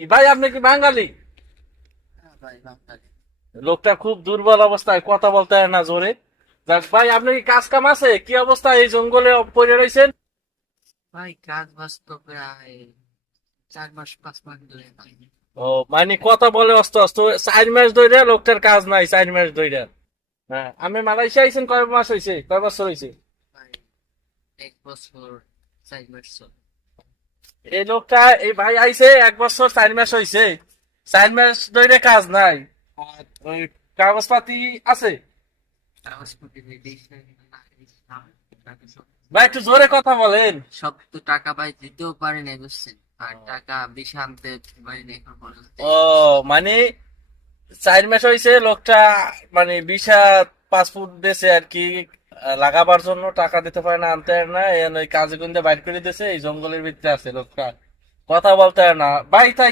ভাই আপনি কি বাঙালি? হ্যাঁ ভাই, বাঙালি। লোকটা খুব দুর্বল অবস্থায়, কথা বলতে হয় না জোরে। যাক ভাই, আপনি কি কাজ কাম আছে? কি অবস্থা, এই জঙ্গলে পড়ে রয়েছেন? ভাই কাজ বাজ তো প্রায় 4 মাস 5 মাস ধরে পাইনি। ও, মানে কথা বলে অস্ত অস্ত 4 মাস ধরে লোকটার কাজ নাই, 4 মাস ধরে। হ্যাঁ, আমি মালয়েশিয়া আইছেন কয় মাস হয়েছে, কয় বছর হয়েছে? ভাই 1 বছর 4 মাস চলে। এই লোকটা, এই ভাই আইছে 1 বছর 4 মাস হয়েছে, 4 মাস ধরে কাজ নাই। আর ওই কাগজপাতি আছে? কাগজপত্র রেডি, ভাই একটু জোরে কথা বলেন। সব তো টাকা ভাই দিতেও পারি না, বুঝছেন? আর টাকা বেশি আনতে পারি না এখন পর্যন্ত। ও, মানে 4 মাস হয়েছে লোকটা, মানে ভিসা পাসপোর্ট দিয়েছে আর কি, লাগাবার জন্য টাকা দিতে পারে না, আনতে পারে না, এই কাজে গুন্দে বাইর করে দিয়েছে, এই জঙ্গলের ভিতরে আছে লোকটা, কথা বলতে পারে না ভাই। তাই